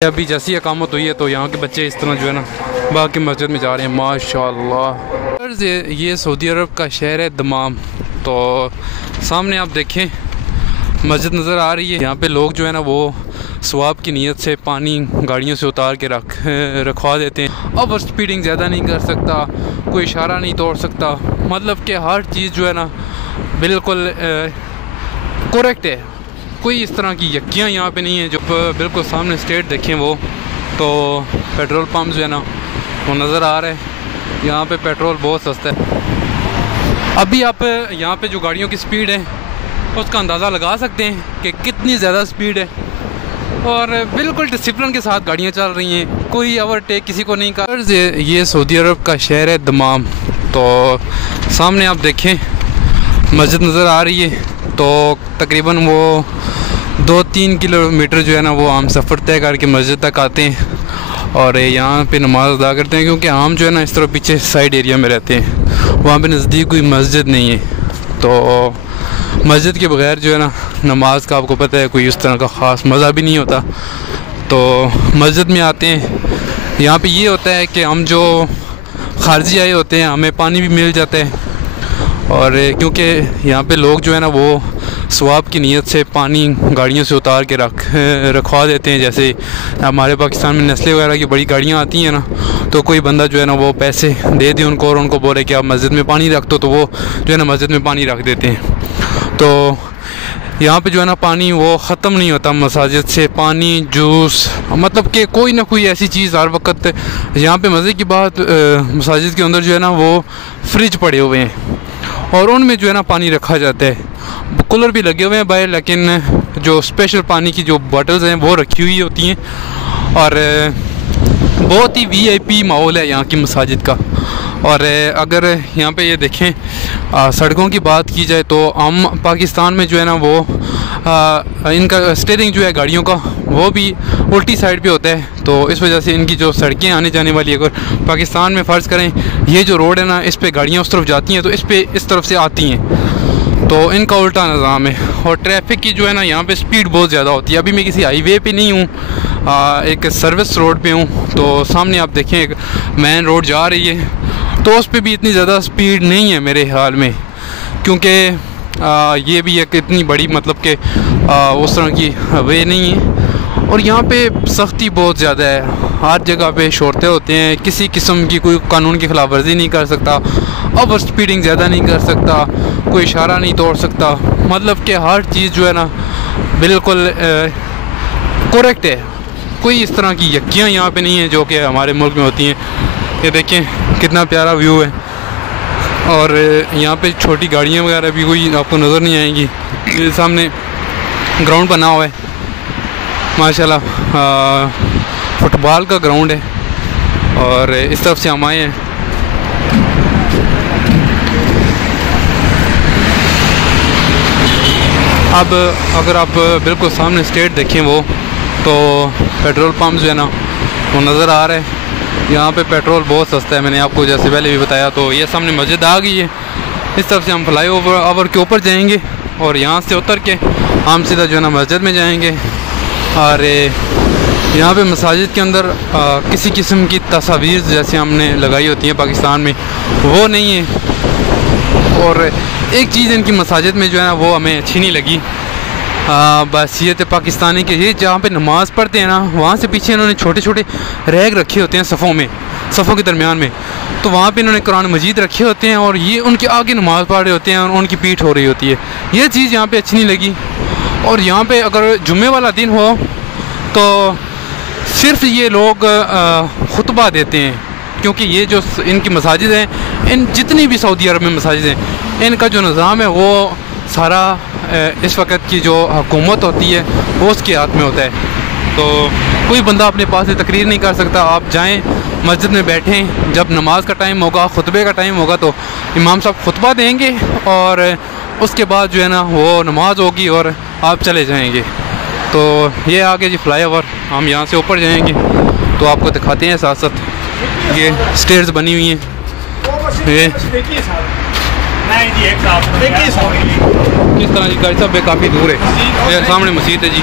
अभी जैसी इकामत हुई है तो यहाँ के बच्चे इस तरह जो है ना बाकी मस्जिद में जा रहे हैं माशाल्लाह। ये सऊदी अरब का शहर है दमाम। तो सामने आप देखें मस्जिद नज़र आ रही है। यहाँ पे लोग जो है ना वो सवाब की नीयत से पानी गाड़ियों से उतार के रखवा देते हैं। ओवर स्पीडिंग ज़्यादा नहीं कर सकता, कोई इशारा नहीं तोड़ सकता, मतलब कि हर चीज़ जो है ना बिल्कुल करेक्ट है। कोई इस तरह की यक्कियाँ यहाँ पे नहीं है। जो बिल्कुल सामने स्टेट देखें वो तो पेट्रोल पंप जो है ना वो नज़र आ रहा है। यहाँ पे पेट्रोल बहुत सस्ता है। अभी आप यहाँ पे जो गाड़ियों की स्पीड है उसका अंदाज़ा लगा सकते हैं कि कितनी ज़्यादा स्पीड है और बिल्कुल डिसिप्लिन के साथ गाड़ियाँ चल रही हैं, कोई ओवरटेक किसी को नहीं कर। ये सऊदी अरब का शहर है दमाम। तो सामने आप देखें मस्जिद नज़र आ रही है। तो तकरीबन वो 2-3 किलोमीटर जो है ना वो आम सफ़र तय करके मस्जिद तक आते हैं और यहाँ पे नमाज़ अदा करते हैं, क्योंकि आम जो है ना इस तरह पीछे साइड एरिया में रहते हैं, वहाँ पे नज़दीक कोई मस्जिद नहीं है। तो मस्जिद के बगैर जो है ना नमाज का आपको पता है कोई उस तरह का ख़ास मज़ा भी नहीं होता। तो मस्जिद में आते हैं, यहाँ पे ये होता है कि हम जो खारजी आए होते हैं हमें पानी भी मिल जाता है और क्योंकि यहाँ पे लोग जो है ना वो सवाब की नीयत से पानी गाड़ियों से उतार के रखवा देते हैं। जैसे हमारे पाकिस्तान में नेस्ले वगैरह की बड़ी गाड़ियाँ आती हैं ना, तो कोई बंदा जो है ना वो पैसे दे दे उनको और उनको बोले कि आप मस्जिद में पानी रख दो, तो वो जो है ना मस्जिद में पानी रख देते हैं। तो यहाँ पे जो है ना पानी वो ख़त्म नहीं होता मसाजिद से, पानी जूस मतलब कि कोई ना कोई ऐसी चीज़ हर वक्त। यहाँ पे मज़े की बात मसाजिद के अंदर जो है ना वो फ्रिज पड़े हुए हैं और उनमें जो है ना पानी रखा जाता है। कूलर भी लगे हुए हैं बाहर, लेकिन जो स्पेशल पानी की जो बॉटल्स हैं वो रखी हुई होती हैं और बहुत ही VIP माहौल है यहाँ की मसाजिद का। और अगर यहाँ पे ये देखें सड़कों की बात की जाए तो हम पाकिस्तान में जो है ना वो इनका स्टीयरिंग जो है गाड़ियों का वो भी उल्टी साइड पे होता है। तो इस वजह से इनकी जो सड़कें आने जाने वाली, अगर पाकिस्तान में फ़र्ज़ करें ये जो रोड है ना इस पे गाड़ियाँ उस तरफ जाती हैं तो इस पे इस तरफ से आती हैं, तो इनका उल्टा निज़ाम है। और ट्रैफिक की जो है ना यहाँ पे स्पीड बहुत ज़्यादा होती है। अभी मैं किसी हाईवे पे नहीं हूँ, एक सर्विस रोड पे हूँ। तो सामने आप देखें एक मेन रोड जा रही है, तो उस पे भी इतनी ज़्यादा स्पीड नहीं है मेरे ख्याल में, क्योंकि ये भी एक इतनी बड़ी मतलब कि उस तरह की वे नहीं है। और यहाँ पे सख्ती बहुत ज़्यादा है, हर जगह पे शोरते होते हैं, किसी किस्म की कोई कानून की खिलाफ वर्जी नहीं कर सकता, ओवर स्पीडिंग ज़्यादा नहीं कर सकता, कोई इशारा नहीं तोड़ सकता, मतलब कि हर चीज़ जो है ना बिल्कुल करेक्ट है। कोई इस तरह की यक्कियाँ यहाँ पे नहीं है जो कि हमारे मुल्क में होती हैं। ये देखें कितना प्यारा व्यू है और यहाँ पे छोटी गाड़ियाँ वगैरह भी कोई आपको नज़र नहीं आएंगी। ये सामने ग्राउंड बना हुआ है माशाल्लाह, फुटबॉल का ग्राउंड है और इस तरफ से हम आए हैं। अब अगर आप बिल्कुल सामने स्टेट देखें वो तो पेट्रोल पंप जो है ना वो नज़र आ रहा है। यहाँ पे पेट्रोल बहुत सस्ता है, मैंने आपको जैसे पहले भी बताया। तो ये सामने मस्जिद आ गई है, इस तरफ से हम फ्लाई ओवर के ऊपर जाएंगे और यहाँ से उतर के हम सीधा जो है ना मस्जिद में जाएंगे। और यहाँ पे मसाजिद के अंदर किसी किस्म की तस्वीर जैसे हमने लगाई होती हैं पाकिस्तान में वो नहीं है। और एक चीज़ इनकी मसाजिद में जो है ना वो हमें अच्छी नहीं लगी, बहसीत पाकिस्तानी के, ये जहाँ पे नमाज़ पढ़ते हैं ना वहाँ से पीछे इन्होंने छोटे छोटे रैक रखे होते हैं सफ़ों के दरमियान में, तो वहाँ पे इन्होंने कुरान मजीद रखे होते हैं और ये उनके आगे नमाज़ पढ़ रहे होते हैं और उनकी पीठ हो रही होती है। ये चीज़ यहाँ पे अच्छी नहीं लगी। और यहाँ पे अगर जुम्मे वाला दिन हो तो सिर्फ ये लोग खुतबा देते हैं, क्योंकि ये जो इनकी मसाजिद हैं, इन जितनी भी सऊदी अरब में मसाजिद हैं, इनका जो निज़ाम है वो सारा इस वक्त की जो हुकूमत होती है वो उसके हाथ में होता है। तो कोई बंदा अपने पास से तकरीर नहीं कर सकता। आप जाएं मस्जिद में बैठें, जब नमाज का टाइम होगा, खुतबे का टाइम होगा तो इमाम साहब खुतबा देंगे और उसके बाद जो है ना वो नमाज होगी और आप चले जाएंगे। तो ये आगे जी फ्लाई ओवर, हम यहाँ से ऊपर जाएंगे तो आपको दिखाते हैं। साथ साथ ये स्टेयर्स बनी हुई हैं, ये किस तरह की गाड़ी सब काफ़ी दूर है। ये सामने मस्जिद है जी।